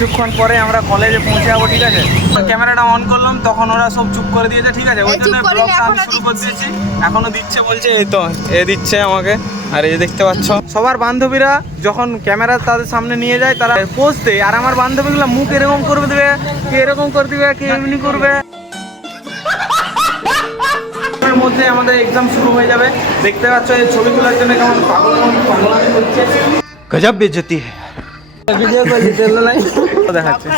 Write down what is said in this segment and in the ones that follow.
কিছুক্ষণ পরে আমরা কলেজে পৌঁছে যাবো, ঠিক আছে। ক্যামেরাটা অন করলাম, তখন ওরা সব চুপ করে দিয়েছে, ঠিক আছে। ওই জন্য ব্লগটা আমি শুরু করে দিয়েছি। এখনো দিচ্ছে, বলছে এই তো এ দিচ্ছে আমাকে। আর এই দেখতে পাচ্ছ, সবার বান্ধবীরা যখন ক্যামেরা তাদের সামনে নিয়ে যায় তারা পোজ দেয়, আর আমার বান্ধবীগুলো মুখ এরকম করে দেবে, কে এরকম করে দিবে, কে এমনি করবে। এর মধ্যে আমাদের এক্সাম শুরু হয়ে যাবে। দেখতে পাচ্ছ এই ছবি তোলার জন্য কেমন পাগলামি করছে। গজব বেইজ্জতি ভিডিও করে দিতে হলো না দেখাচ্ছে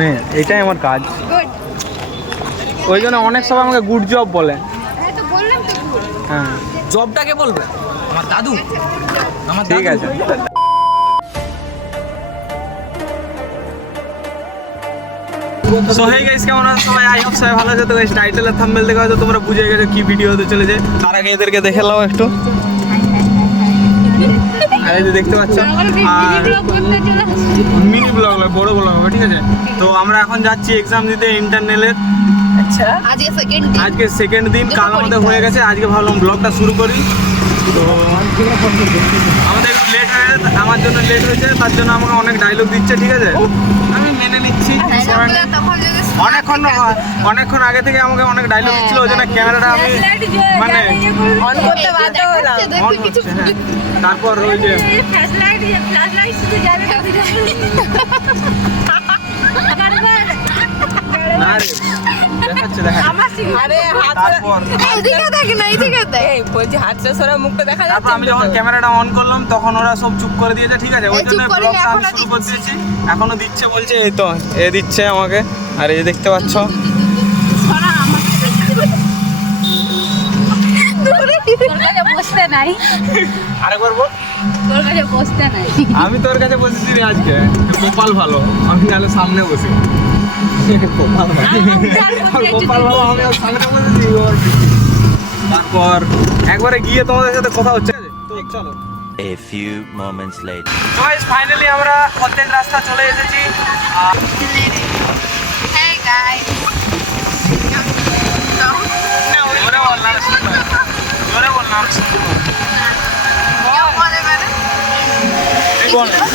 না, এটাই আমার কাজ। ওই জন্য অনেক সবাই আমাকে গুড জব বলে। হ্যাঁ, জবটাকে বলবে আমার দাদু, আমার ঠিক আছে। সো হে গাইস, কেমন আছো সবাই? আই হোপ সবাই ভালো আছো। তো গাইস, টাইটেল আর থাম্বনেল দেখে হয়তো তোমরা বুঝে গেছো কি ভিডিও হতে চলেছে। তার আগে এদেরকে দেখে নাও একটু। আর এই যে দেখতে পাচ্ছ, আর মিনি ব্লগ হবে, বড় ব্লগ হবে, ঠিক আছে। তো আমরা এখন যাচ্ছি এক্সাম দিতে ইন্টারনেলের। আচ্ছা, আজকে সেকেন্ড দিন, কাল আমাদের হয়ে গেছে। আজকে ভাবলাম ব্লগটা শুরু করি। তো আমাদের একটু লেট হয়ে গেছে, আমার জন্য লেট হয়েছে, তার জন্য আমাকে অনেক ডায়লগ দিচ্ছে, ঠিক আছে। আমি মেনে নিচ্ছি। অনেকক্ষণ আগে থেকে আমাকে অনেক ডায়লগ দিচ্ছিল, ওই জন্য ক্যামেরাটা আমি মানে অন করতে বাধ্য হলাম। অন হচ্ছে। হ্যাঁ, তারপর ওই যে না রে, দেখাচ্ছে আমি যখন ক্যামেরাটা অন করলাম তখন ওরা সব চুপ করে দিয়েছে, ঠিক আছে। ওই জন্য ব্লগটা আমি শুরু করে দিয়েছি। এখনো দিচ্ছে, বলছে এই তো এ দিচ্ছে আমাকে। আর এই দেখতে পাচ্ছ, আরেকবার বল। আমি তোর কাছে বসেছি রে আজকে, গোপাল ভালো, আমি নাহলে সামনে বসি। তারপর একবারে গিয়ে তোমাদের সাথে কথা হচ্ছে, তো চলো। A few moments later. Guys, finally আমরা অর্ধেক রাস্তা চলে এসেছি। Hey guys. জোরে বল না, জোরে বল না। বল না।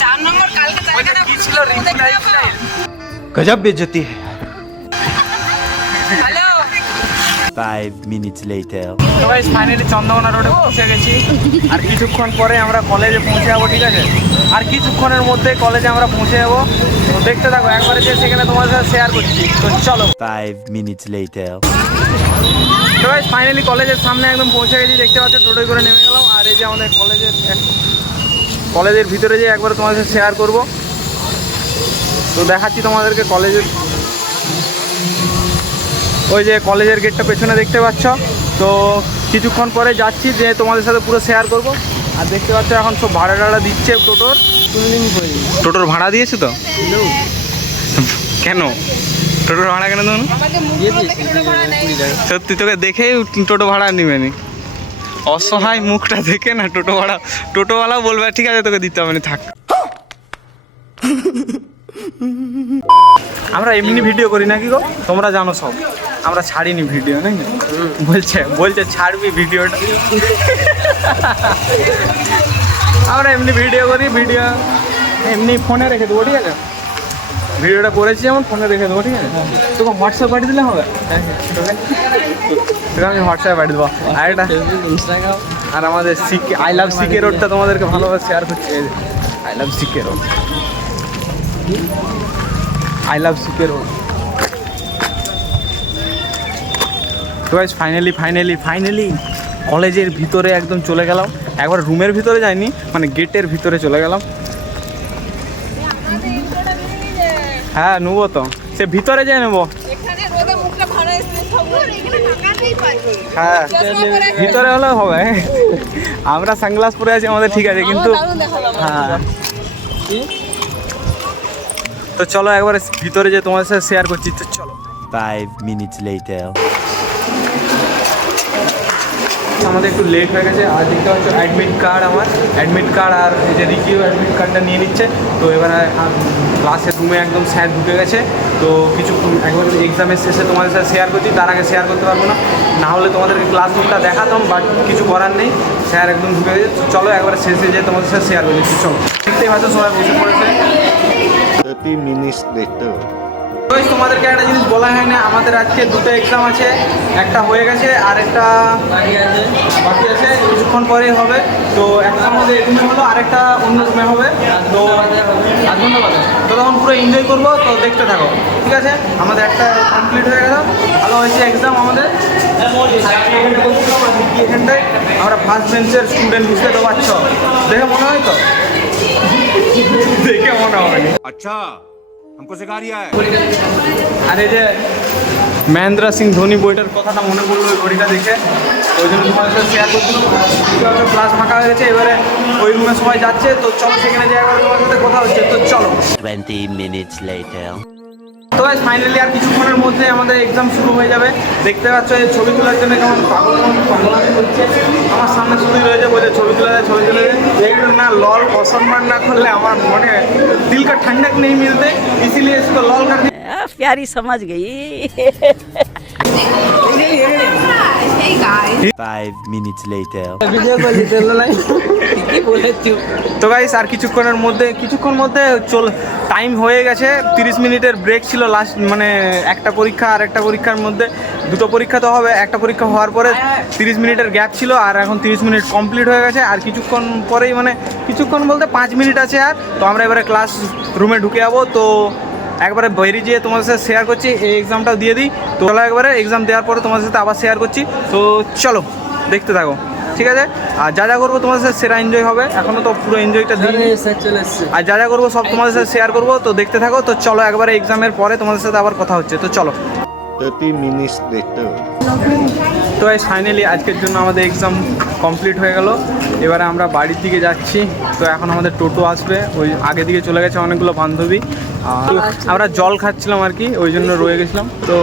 4 নম্বর কালকে জায়গাটা কি ছিল? Reply style. गजब बेइज्जती है। Hello 5 minutes later. তো গাইস, ফাইনালি চন্দ্রকোনা রোডে পৌঁছে গেছি। আর কিছুক্ষণ পরে আমরা কলেজে পৌঁছে যাবো, ঠিক আছে। আর কিছুক্ষণের মধ্যে কলেজে আমরা পৌঁছে যাবো। তো দেখতে থাকো, একবারে যে সেখানে তোমাদের সাথে শেয়ার করছি। তো চলো। 5 minutes later. তো গাইস, ফাইনালি কলেজের সামনে একদম পৌঁছে গেছি। দেখতে পাচ্ছ, টোটোয় করে নেমে গেলাম। আর এই যে আমাদের কলেজের ভিতরে যে একবার তোমাদের সাথে শেয়ার করবো। তো দেখাচ্ছি তোমাদেরকে কলেজের, ওই যে কলেজের গেটটা পেছনে দেখতে পাচ্ছ। তো কিছুক্ষণ পরে যাচ্ছি, যে তোমাদের সাথে পুরো শেয়ার করব। আর দেখতে পাচ্ছ এখন সব ভাড়া টাড়া দিচ্ছে টোটোর। টোটোর ভাড়া দিয়েছে তো? কেন টোটোর ভাড়া কেন দেবো? সত্যি তোকে দেখেই টোটো ভাড়া নিবেনি, অসহায় মুখটা দেখে না টোটোওয়ালাও বলবে ঠিক আছে তোকে দিতে হবে না, থাক। আমরা এমনি ভিডিও করি নাকি গো, তোমরা জানো সব। আমরা ছাড়িনি ভিডিও, নাকি? বলছে ছাড়বি ভিডিওটা। আমরা এমনি ভিডিও করি, ভিডিও এমনি ফোনে রেখে দেবো, ঠিক আছে। ভিডিওটা করেছি যেমন ফোনে রেখে দেবো, ঠিক আছে। তোকে হোয়াটসঅ্যাপ পাঠিয়ে দিলে হবে? তোকে আমি হোয়াটসঅ্যাপে পাঠিয়ে দেবো। আর এটা ইনস্টাগ্রাম। আর আমাদের আই লাভ সিকে রোডটা তোমাদেরকে ভালোভাবে শেয়ার করছি। I love CK road, I love CK road. তো গাইস, ফাইনালি কলেজের ভিতরে একদম চলে গেলাম। একবার রুমের ভিতরে যাইনি, মানে গেটের ভিতরে চলে গেলাম। হ্যাঁ, নেবো তো, সে ভিতরে যাই নেবো। হ্যাঁ, ভিতরে হলেও হবে। আমরা সানগ্লাস পরে আছি, আমাদের ঠিক আছে, কিন্তু হ্যাঁ। তো চলো একবার ভিতরে যে তোমাদের সাথে শেয়ার করছি, তো চলো। 5 minutes later. আমাদের একটু লেট হয়ে গেছে। আর দেখতে পাচ্ছ অ্যাডমিট কার্ড, আমার অ্যাডমিট কার্ড আর এই যে রিকিউ অ্যাডমিট কার্ডটা নিয়ে নিচ্ছে। তো এবারে ক্লাসের রুমে একদম স্যার ঢুকে গেছে। তো কিছু একবার এক্সামের শেষে তোমাদের সাথে শেয়ার করছি, তার আগে শেয়ার করতে পারবো না, না হলে তোমাদেরকে ক্লাসরুমটা দেখাতাম, বাট কিছু করার নেই, স্যার একদম ঢুকে গেছে। চলো একবার শেষে যে তোমাদের সাথে শেয়ার করছি, চলো। দেখতেই পাচ্ছ সবাই বসে পড়েছে। 30 minutes later. তোমাদেরকে একটা জিনিস বলা হয় না, আমাদের আজকে দুটো এক্সাম আছে, একটা হয়ে গেছে আর একটা বাকি আছে, কিছুক্ষণ পরেই হবে। তো একটা আমাদের রুমে হলো, আরেকটা অন্য রুমে হবে। তো আধ ঘন্টা বাদে তো তখন পুরো এনজয় করবো, তো দেখতে থাকো, ঠিক আছে? আমাদের একটা কমপ্লিট হয়ে গেল, ভালো হয়েছে এক্সাম আমাদের। এখানটায় আমরা ফার্স্ট বেঞ্চের স্টুডেন্ট, বুঝতে তো পারছো, দেখে মনে হয় তো, দেখে মনে হয়নি। अच्छा हमको सिखा रिया है আর এই যে মহেন্দ্র সিং ধোনি বইটার কথাটা মনে পড়লো ওই ঘড়িটা দেখে, ওই জন্য তোমাদের সাথে শেয়ার করছিলাম। ক্লাস ফাঁকা হয়ে গেছে, এবারে ওই রুমে সবাই যাচ্ছে, তো চলো সেখানে যাই, একবার তোমার সাথে কথা হচ্ছে, তো চলো। 20 minutes later তো ফাইনালি আর কিছুক্ষণের মধ্যে আমাদের এক্সাম শুরু হয়ে যাবে। দেখতে পাচ্ছ এই ছবি তোলার জন্য কেমন পাগলামি করছে, আমার সামনে শুধুই রয়েছে, বলছে ছবি তুলে দেয়, ছবি তুলে দেয়। একটু না লল অসম্মান না করলে আমার মনে দিল কা ঠান্ডক নেই মিলতে, ইসিলিए इसको लॉल कर दिया। प्यारी समझ गई 5 minutes later তো গাইস আর কিছুক্ষণ মধ্যে টাইম হয়ে গেছে। 30 মিনিটের ব্রেক ছিল লাস্ট, মানে একটা পরীক্ষা আর একটা পরীক্ষার মধ্যে, দুটো পরীক্ষা তো হবে, একটা পরীক্ষা হওয়ার পরে 30 মিনিটের গ্যাপ ছিল, আর এখন 30 মিনিট কমপ্লিট হয়ে গেছে। আর কিছুক্ষণ পরেই, মানে কিছুক্ষণ বলতে 5 মিনিট আছে আর, তো আমরা এবারে ক্লাস রুমে ঢুকে যাবো। তো একবারে বেরিয়ে যেয়ে তোমাদের সাথে শেয়ার করছি, এই এক্সামটাও দিয়ে দিই। তো চলো একবারে এক্সাম দেওয়ার পরে তোমাদের সাথে আবার শেয়ার করছি, তো চলো দেখতে থাকো, ঠিক আছে? আর যা যা করবো তোমাদের সাথে সেরা এনজয় হবে, এখনও তো পুরো এনজয়টা দিইনি, আর যা যা করবো সব তোমাদের সাথে শেয়ার করবো, তো দেখতে থাকো। তো চলো একবারে এক্সামের পরে তোমাদের সাথে আবার কথা হচ্ছে, তো চলো। 30 minutes later. তো এই ফাইনালি আজকের জন্য আমাদের এক্সাম কমপ্লিট হয়ে গেল, এবারে আমরা বাড়ির দিকে যাচ্ছি। তো এখন আমাদের টোটো আসবে, ওই আগে দিকে চলে গেছে অনেকগুলো বান্ধবী, আর আমরা জল খাচ্ছিলাম আর কি, ওই জন্য রয়ে গেছিলাম। তো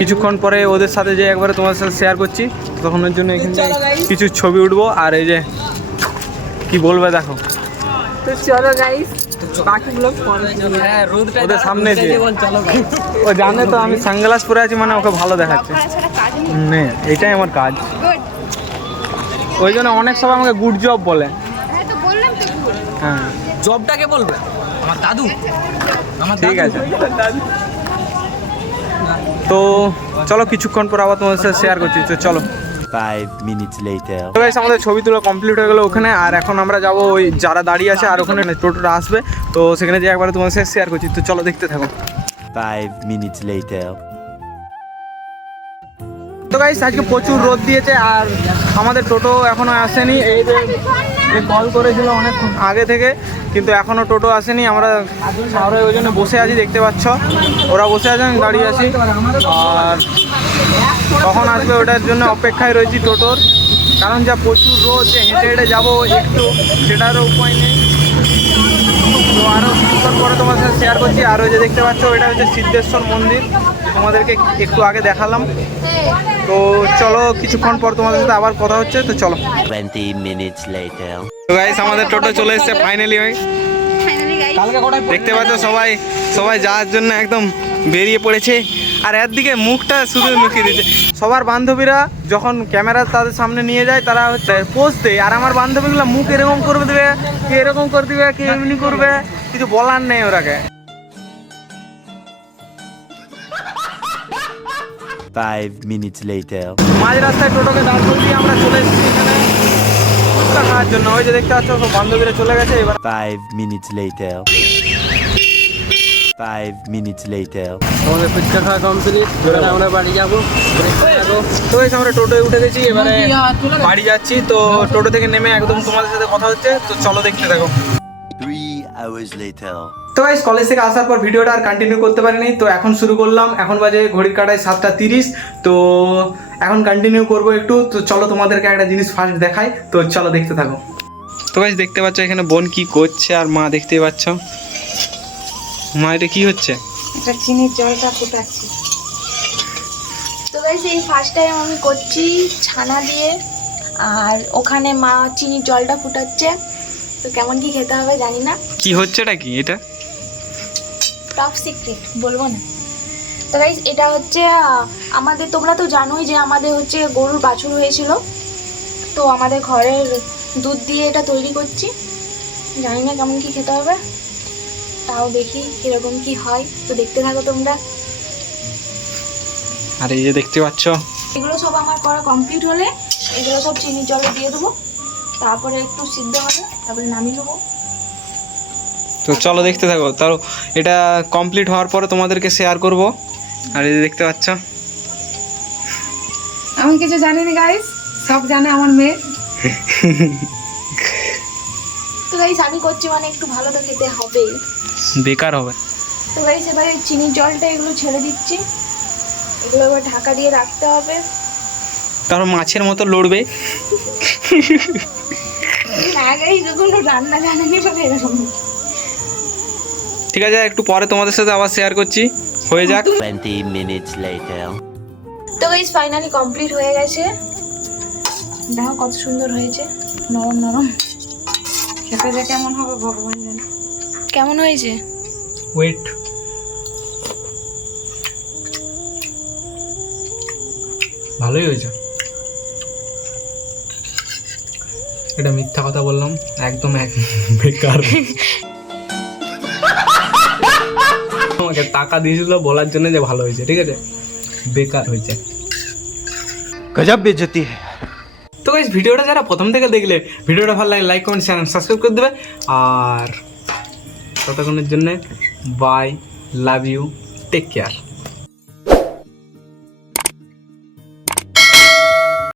কিছুক্ষণ পরে ওদের সাথে যে একবারে তোমাদের সাথে শেয়ার করছি, তখনের জন্য এখানে কিছু ছবি উঠবো। আর এই যে কি বলবে দেখো, तो चलो गाइस बाकी लोग ওদের সামনে যে ও জানে তো আমি সানগ্লাস পরে আছি, মানে ওকে ভালো দেখাচ্ছে, নে এটাই আমার কাজ, ওই জন্য অনেক সবাই আমাকে গুড জব বলে। হ্যাঁ জবটাকে বলবে আমার দাদু, আমার ঠিক আছে। তো চলো কিছুক্ষণ পর আবার তোমাদের সাথে শেয়ার করছি, তো চলো। 5 minutes later তো গাইস আমাদের ছবি তোলা কমপ্লিট হয়ে গেল ওখানে, আর এখন আমরা যাব ওই যারা দাঁড়িয়ে আছে, আর ওখানে টোটোটা আসবে, তো সেখানে যে একবার তোমাদের সাথে শেয়ার করছি, তো চলো দেখতে থাকো। 5 minutes later তো গাইস আজকে প্রচুর রোদ দিয়েছে, আর আমাদের টোটো এখনো আসেনি। এই যে কল করেছিল অনেক আগে থেকে, কিন্তু এখনো টোটো আসেনি। আমরা শহরে ওই জন্য বসে আছি, দেখতে পাচ্ছ ওরা বসে আছে, আমি দাঁড়িয়ে আছি, আর কখন আসবে ওটার জন্য অপেক্ষায় রয়েছি টোটোর, কারণ যা প্রচুর রোদ, যে হেঁটে হেঁটে যাবো একটু, সেটারও উপায় নেই। তো আরও কিছুক্ষণ পরে তোমার সাথে শেয়ার করছি। আর ওই যে দেখতে পাচ্ছ ওইটা হচ্ছে সিদ্ধেশ্বর মন্দির, তোমাদেরকে একটু আগে দেখালাম। তো চলো কিছুক্ষণ পর তোমাদের সাথে আবার কথা হচ্ছে, তো চলো। 20 minutes later তো গাইস আমাদের টোটো চলে এসেছে ফাইনালি। দেখতে পাচ্ছ সবাই যাওয়ার জন্য একদম বেরিয়ে পড়েছে, আর এর দিকে মুখটা শুধু লুকিয়ে দিচ্ছে। সবার বান্ধবীরা যখন ক্যামেরা তাদের সামনে নিয়ে যায়, তারা হচ্ছে পোজ দেয়, আর আমার বান্ধবীগুলো মুখ এরকম করে দেবে, কে এরকম করে দিবে, কে এমনি করবে, কিছু বলার নেই ওরাকে। 5 minutes later মাঝ রাস্তায় টোটোকে দাঁড় করে দিয়ে আমরা চলে এসেছি এখানে ফুচকা খাওয়ার জন্য। ওই যে দেখতে পাচ্ছ সব বান্ধবীরা চলে গেছে। এবার 5 minutes later 5 minutes later আমাদের ফুচকা খাওয়া কমপ্লিট, এবার আমরা বাড়ি যাবো। তো guys, আমরা টোটোয় উঠে গেছি, এবারে বাড়ি যাচ্ছি। তো টোটো থেকে নেমে একদম তোমাদের সাথে কথা হচ্ছে, তো চলো দেখতে থাকো। 3 hours later তো গাইস কলেজ থেকে আসার পর ভিডিওটা আর কন্টিনিউ করতে পারিনি, তো এখন শুরু করলাম। এখন বাজে ঘড়ির কাঁটায় 7:30, তো এখন কন্টিনিউ করবো একটু। তো চলো তোমাদেরকে একটা জিনিস ফার্স্ট দেখাই, তো চলো দেখতে থাকো। তো গাইস দেখতে পাচ্ছ এখানে বোন কি করছে, আর মা দেখতেই পাচ্ছ। মা এটা কি হচ্ছে? এটা চিনির জলটা ফুটাচ্ছি। তো গাইস এই ফার্স্ট টাইম আমি করছি ছানা দিয়ে, আর ওখানে মা চিনির জলটা ফুটাচ্ছে। তো কেমন কি খেতে হবে জানি না। কি হচ্ছেটা কি এটা? টপ সিক্রেট, বলবো না। তো গাইস এটা হচ্ছে আমাদের, তোমরা তো জানোই যে আমাদের হচ্ছে গরুর বাছুর হয়েছিল, তো আমাদের ঘরের দুধ দিয়ে এটা তৈরি করছি। জানি না কেমন কি খেতে হবে, তাও দেখি কিরকম কি হয়, তো দেখতে থাকো তোমরা। আর এই যে দেখতে পাচ্ছ, এগুলো সব আমার করা কমপ্লিট হলে এগুলো সব চিনির জলে দিয়ে দেবো, তারপরে একটু সিদ্ধ হবে, তারপরে নামিয়ে নেবো। তো চলো দেখতে থাকো। তাও এটা কমপ্লিট হওয়ার পরে তোমাদেরকে শেয়ার করব। আর এই যে দেখতে পাচ্ছ, আমি কিছু জানি না গাইস, সব জানে আমার মেয়ে। তো গাইস আমি করছি মানে একটু ভালো তো খেতে হবেই। বেকার হবে। তো গাইস এবারে চিনির জলটা এগুলো ছেড়ে দিচ্ছি, এগুলো এবার ঢাকা দিয়ে রাখতে হবে। তারপর মাছের মতো লড়বে। না গাইস কোনো রান্না জানেনি বলে এরকম। ঠিক আছে, একটু পরে তোমাদের সাথে আবার শেয়ার করছি, হয়ে যাক। 20 minutes later. তো গাইস ফাইনালি কমপ্লিট হয়ে গেছে, দেখো কত সুন্দর হয়েছে, নরম নরম। খেতে যে কেমন হবে ভগবান জানে। কেমন হয়েছে? ওয়েট, ভালোই হয়েছে। এটা মিথ্যা কথা বললাম, একদম বেকার। আমাকে টাকা দিয়েছিল বলার জন্য যে ভালো হয়েছে, ঠিক আছে, বেকার হয়েছে। गजब बेइज्जती है। তো গাইস ভিডিওটা যারা প্রথম থেকে দেখলে, ভিডিওটা ভালো লাগে লাইক কমেন্ট চ্যানেল সাবস্ক্রাইব করে দেবে। আর ততক্ষণের জন্য bye, love you, take care.